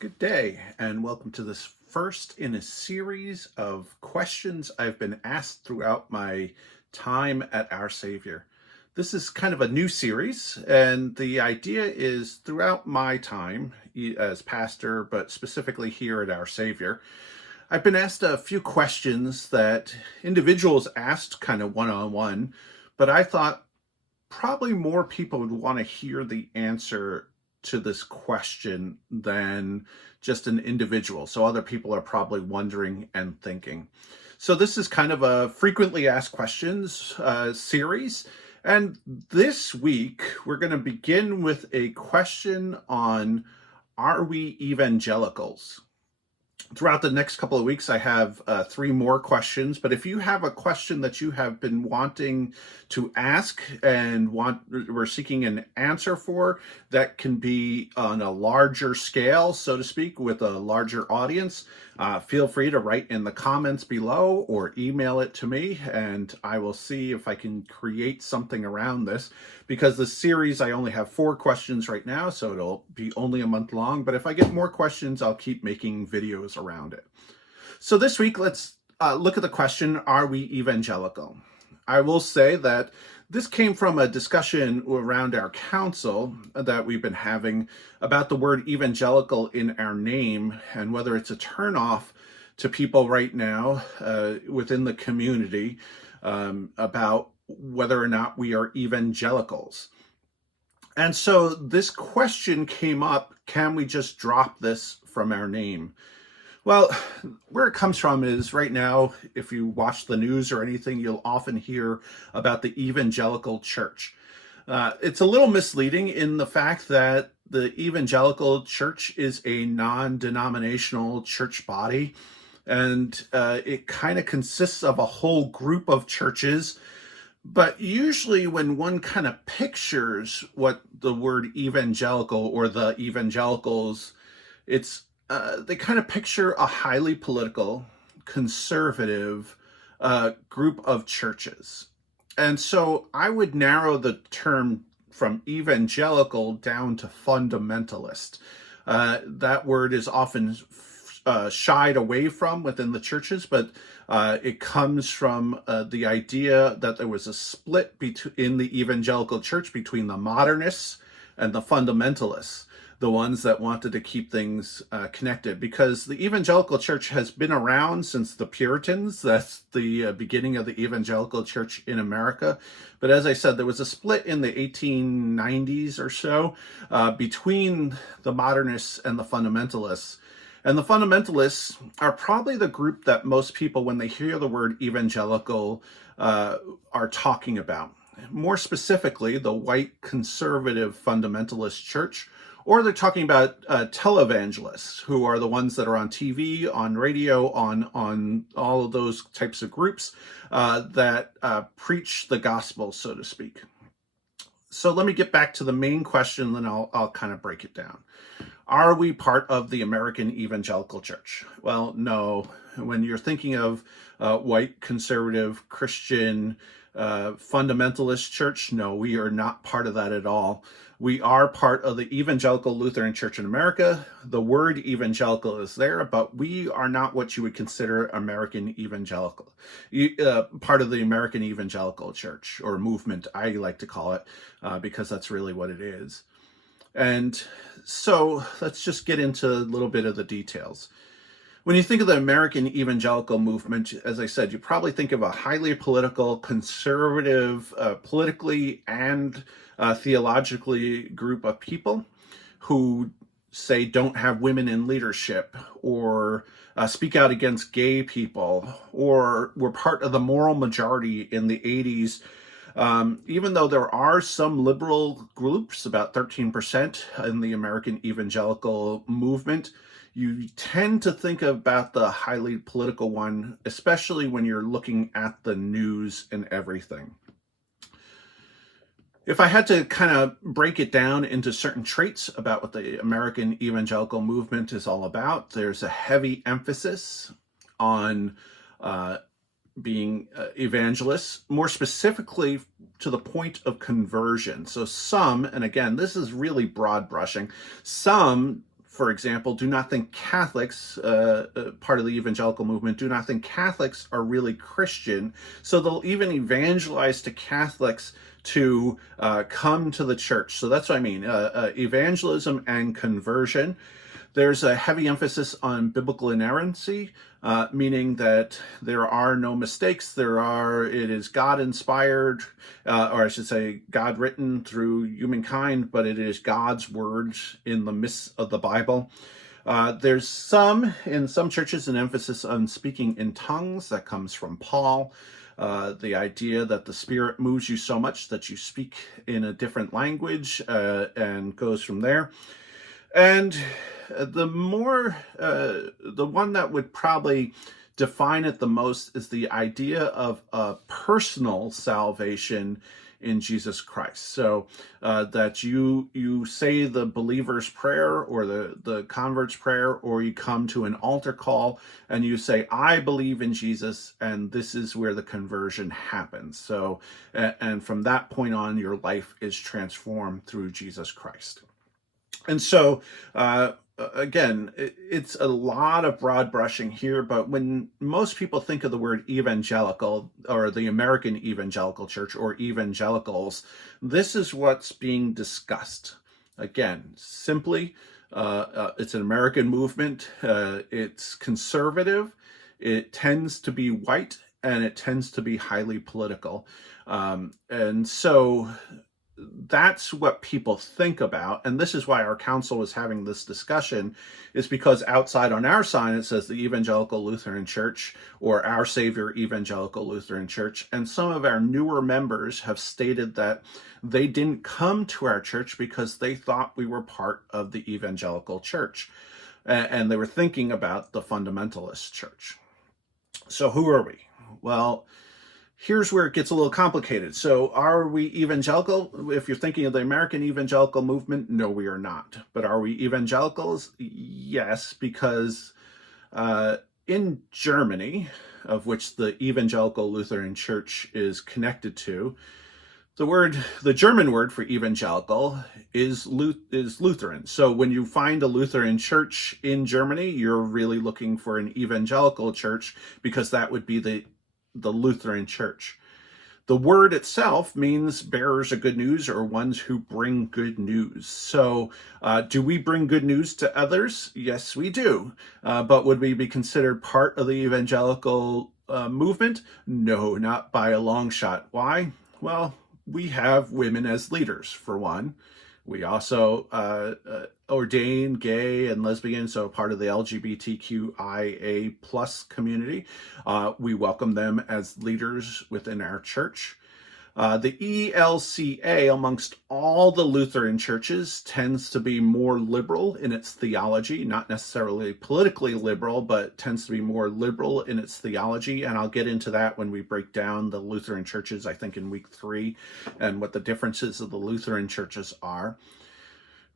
Good day, and welcome to this first in a series of questions I've been asked throughout my time at Our Savior. This is kind of a new series, and the idea is throughout my time as pastor, but specifically here at Our Savior, I've been asked a few questions that individuals asked kind of one-on-one, but I thought probably more people would want to hear the answer to this question than just an individual. So other people are probably wondering and thinking. So this is kind of a frequently asked questions series. And this week, we're going to begin with a question on, are we evangelicals? Throughout the next couple of weeks, I have three more questions. But if you have a question that you have been wanting to ask and we're seeking an answer for, that can be on a larger scale, so to speak, with a larger audience, feel free to write in the comments below or email it to me, and I will see if I can create something around this. Because the series, I only have 4 questions right now, so it'll be only a month long. But if I get more questions, I'll keep making videos around it. So this week, let's look at the question, are we evangelical? I will say that this came from a discussion around our council that we've been having about the word evangelical in our name and whether it's a turnoff to people right now within the community about whether or not we are evangelicals. And so this question came up, can we just drop this from our name? Well, where it comes from is right now, if you watch the news or anything, you'll often hear about the Evangelical Church. It's a little misleading in the fact that the Evangelical Church is a non-denominational church body, and it kind of consists of a whole group of churches. But usually when one kind of pictures what the word evangelical or the evangelicals, it's they kind of picture a highly political, conservative group of churches. And so I would narrow the term from evangelical down to fundamentalist. That word is often shied away from within the churches, but it comes from the idea that there was a split in the evangelical church between the modernists and the fundamentalists, the ones that wanted to keep things connected, because the evangelical church has been around since the Puritans. That's the beginning of the evangelical church in America. But as I said, there was a split in the 1890s or so between the modernists and the fundamentalists. And the fundamentalists are probably the group that most people, when they hear the word evangelical, are talking about. More specifically, the white conservative fundamentalist church, or they're talking about televangelists, who are the ones that are on TV, on radio, on all of those types of groups that preach the gospel, so to speak. So let me get back to the main question, then I'll kind of break it down. Are we part of the American Evangelical Church? Well, no. When you're thinking of white, conservative, Christian, fundamentalist church, no, we are not part of that at all. We are part of the Evangelical Lutheran Church in America. The word evangelical is there, but we are not what you would consider American Evangelical, part of the American Evangelical Church, or movement, I like to call it, because that's really what it is. And so let's just get into a little bit of the details. When you think of the American Evangelical movement, as I said, you probably think of a highly political, conservative, politically and theologically group of people who say don't have women in leadership, or speak out against gay people, or were part of the moral majority in the 80s. Even though there are some liberal groups, about 13% in the American Evangelical movement, you tend to think about the highly political one, especially when you're looking at the news and everything. If I had to kind of break it down into certain traits about what the American Evangelical movement is all about, there's a heavy emphasis on being evangelists, more specifically to the point of conversion. So some, and again, this is really broad brushing, some for example, do not think Catholics, part of the evangelical movement, do not think Catholics are really Christian. So they'll even evangelize to Catholics to come to the church. So that's what I mean, evangelism and conversion. There's a heavy emphasis on biblical inerrancy, meaning that there are no mistakes. It is God inspired, or I should say God written through humankind, but it is God's words in the midst of the Bible. There's in some churches, an emphasis on speaking in tongues. That comes from Paul. The idea that the Spirit moves you so much that you speak in a different language, and goes from there. And the one that would probably define it the most is the idea of a personal salvation in Jesus Christ. So that you say the believer's prayer or the convert's prayer, or you come to an altar call and you say, I believe in Jesus, and this is where the conversion happens. So, and from that point on, your life is transformed through Jesus Christ. And so, again, it's a lot of broad brushing here, but when most people think of the word evangelical, or the American Evangelical Church, or evangelicals, this is what's being discussed. Again, simply, it's an American movement. It's conservative. It tends to be white, and it tends to be highly political. And so that's what people think about, and this is why our council is having this discussion, is because outside on our sign it says the Evangelical Lutheran Church, or Our Savior Evangelical Lutheran Church, and some of our newer members have stated that they didn't come to our church because they thought we were part of the Evangelical Church, and they were thinking about the fundamentalist church. So who are we? Well, here's where it gets a little complicated. So are we evangelical? If you're thinking of the American Evangelical movement, no, we are not. But are we evangelicals? Yes, because in Germany, of which the Evangelical Lutheran Church is connected to, the German word for evangelical is Lutheran. So when you find a Lutheran church in Germany, you're really looking for an evangelical church, because that would be the Lutheran Church. The word itself means bearers of good news, or ones who bring good news. So do we bring good news to others? Yes, we do. But would we be considered part of the evangelical movement? No, not by a long shot. Why? Well, we have women as leaders, for one. We also ordain gay and lesbian, so part of the LGBTQIA plus community. We welcome them as leaders within our church. The ELCA, amongst all the Lutheran churches, tends to be more liberal in its theology, not necessarily politically liberal, but tends to be more liberal in its theology. And I'll get into that when we break down the Lutheran churches, I think in week 3, and what the differences of the Lutheran churches are.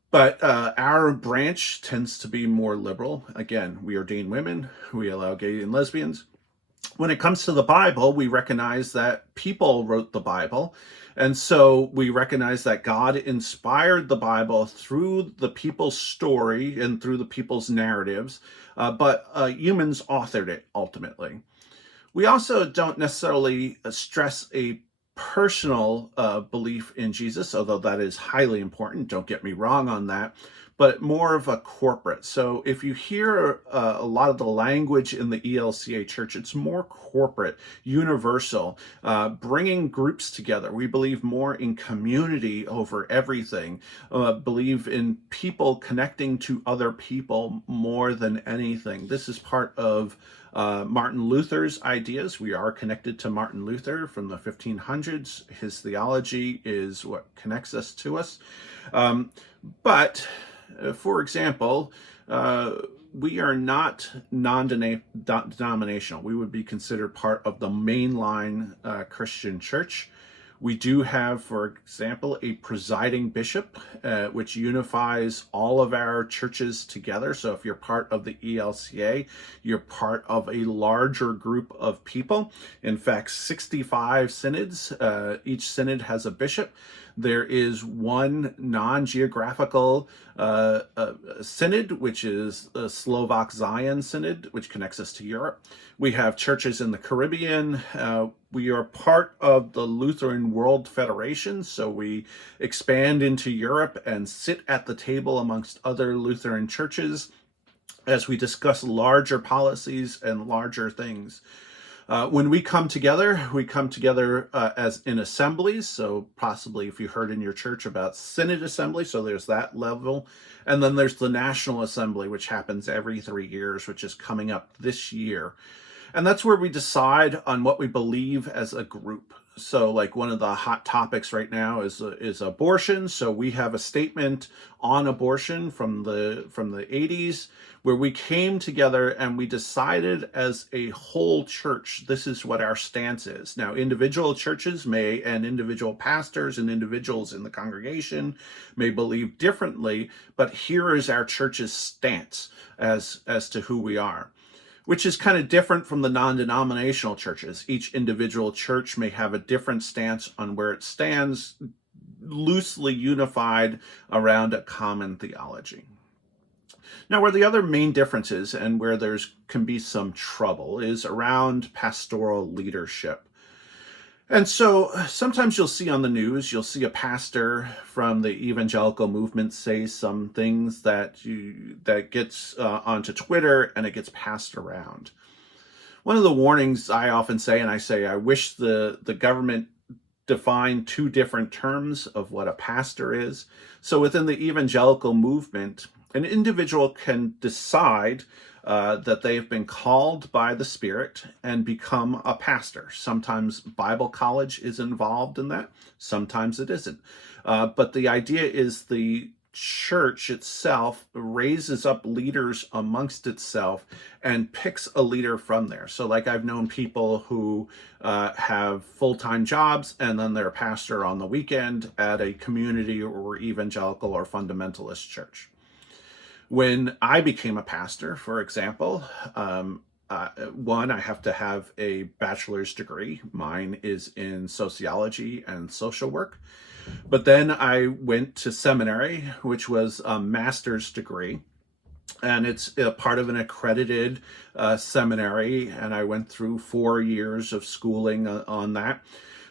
But our branch tends to be more liberal. Again, we ordain women, we allow gay and lesbians. When it comes to the Bible, we recognize that people wrote the Bible. And so we recognize that God inspired the Bible through the people's story and through the people's narratives, but humans authored it ultimately. We also don't necessarily stress a personal belief in Jesus, although that is highly important, don't get me wrong on that, but more of a corporate. So if you hear a lot of the language in the ELCA church, it's more corporate, universal, bringing groups together. We believe more in community over everything, believe in people connecting to other people more than anything. This is part of Martin Luther's ideas. We are connected to Martin Luther from the 1500s. His theology is what connects us to us. But for example, we are not non-denominational. We would be considered part of the mainline Christian church. We do have, for example, a presiding bishop, which unifies all of our churches together. So if you're part of the ELCA, you're part of a larger group of people. In fact, 65 synods. Each synod has a bishop. There is one non-geographical synod, which is the Slovak Zion Synod, which connects us to Europe. We have churches in the Caribbean. We are part of the Lutheran World Federation, so we expand into Europe and sit at the table amongst other Lutheran churches as we discuss larger policies and larger things. When we come together as in assemblies. So possibly if you heard in your church about synod assembly, so there's that level. And then there's the National Assembly, which happens every 3 years, which is coming up this year. And that's where we decide on what we believe as a group. So like one of the hot topics right now is abortion. So we have a statement on abortion from the 80s where we came together and we decided as a whole church, this is what our stance is. Now, individual churches and individual pastors and individuals in the congregation may believe differently, but here is our church's stance as to who we are, which is kind of different from the non-denominational churches. Each individual church may have a different stance on where it stands, loosely unified around a common theology. Now, where the other main differences and where can be some trouble is around pastoral leadership. And so sometimes you'll see on the news, you'll see a pastor from the evangelical movement say some things that gets onto Twitter and it gets passed around. One of the warnings I often say, I wish the government defined two different terms of what a pastor is. So within the evangelical movement, an individual can decide that they've been called by the Spirit and become a pastor. Sometimes Bible college is involved in that. Sometimes it isn't. But the idea is the church itself raises up leaders amongst itself and picks a leader from there. So like I've known people who have full-time jobs and then they're a pastor on the weekend at a community or evangelical or fundamentalist church. When I became a pastor, for example, one, I have to have a bachelor's degree. Mine is in sociology and social work. But then I went to seminary, which was a master's degree. And it's a part of an accredited seminary. And I went through 4 years of schooling on that.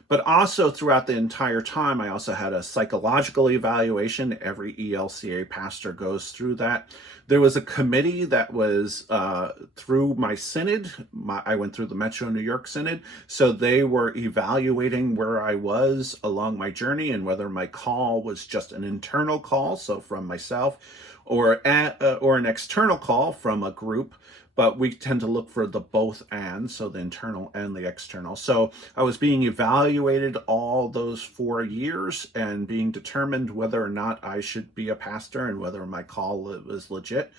But also throughout the entire time, I also had a psychological evaluation. Every ELCA pastor goes through that. There was a committee that was through my synod. I went through the Metro New York Synod. So they were evaluating where I was along my journey and whether my call was just an internal call, so from myself, or an external call from a group. But we tend to look for the both and, so the internal and the external. So I was being evaluated all those 4 years and being determined whether or not I should be a pastor and whether my call was legit.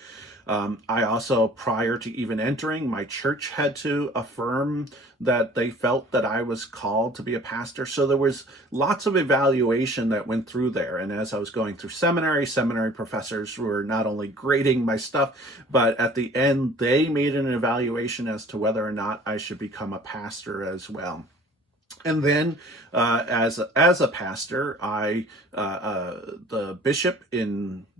I also, prior to even entering, my church had to affirm that they felt that I was called to be a pastor. So there was lots of evaluation that went through there. And as I was going through seminary professors were not only grading my stuff, but at the end, they made an evaluation as to whether or not I should become a pastor as well. And then, as a pastor, the bishop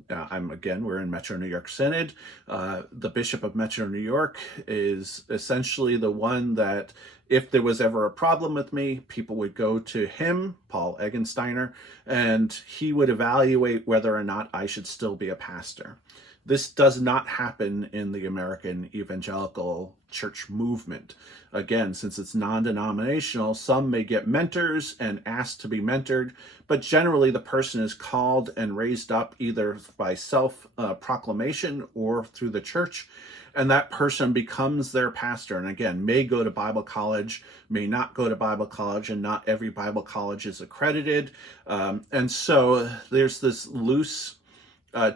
we're in Metro New York Synod. The Bishop of Metro New York is essentially the one that, if there was ever a problem with me, people would go to him, Paul Eggensteiner, and he would evaluate whether or not I should still be a pastor. This does not happen in the American Evangelical Church movement. Again, since it's non-denominational, some may get mentors and asked to be mentored, but generally the person is called and raised up either by self-proclamation or through the church, and that person becomes their pastor. And again, may go to Bible college, may not go to Bible college, and not every Bible college is accredited. And so there's this loose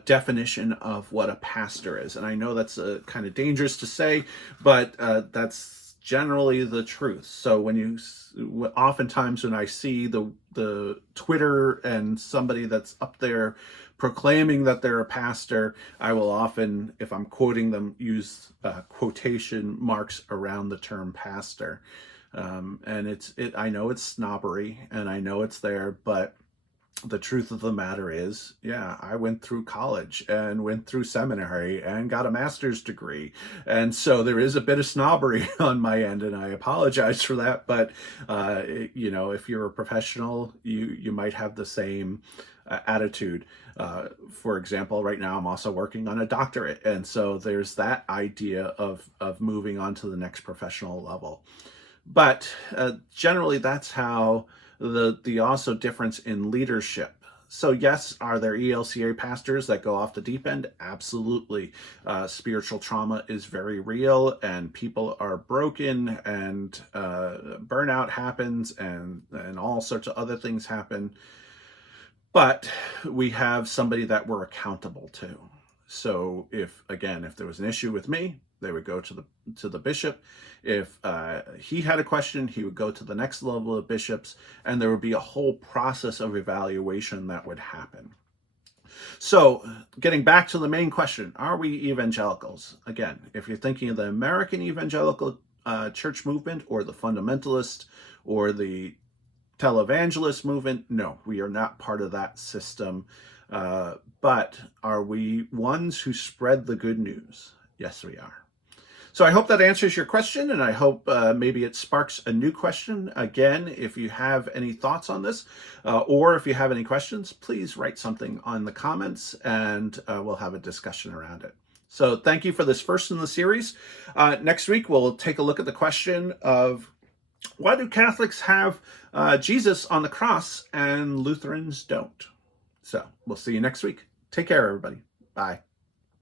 definition of what a pastor is. And I know that's kind of dangerous to say, but that's generally the truth. So oftentimes when I see the Twitter and somebody that's up there proclaiming that they're a pastor, I will often, if I'm quoting them, use quotation marks around the term pastor. And I know it's snobbery and I know it's there, but the truth of the matter is, yeah, I went through college and went through seminary and got a master's degree. And so there is a bit of snobbery on my end, and I apologize for that. But, if you're a professional, you might have the same attitude. For example, right now I'm also working on a doctorate. And so there's that idea of moving on to the next professional level. But generally, that's how the also difference in leadership. So yes, are there ELCA pastors that go off the deep end? Absolutely. Spiritual trauma is very real, and people are broken, and burnout happens, and all sorts of other things happen. But we have somebody that we're accountable to. So if there was an issue with me, they would go to the bishop. If he had a question, he would go to the next level of bishops, and there would be a whole process of evaluation that would happen. So getting back to the main question, are we evangelicals? Again, if you're thinking of the American Evangelical Church movement, or the fundamentalist, or the televangelist movement, no, we are not part of that system. But are we ones who spread the good news? Yes, we are. So I hope that answers your question, and I hope maybe it sparks a new question. Again, if you have any thoughts on this, or if you have any questions, please write something on the comments, and we'll have a discussion around it. So thank you for this first in the series. Next week, we'll take a look at the question of, why do Catholics have Jesus on the cross and Lutherans don't? So we'll see you next week. Take care, everybody. Bye.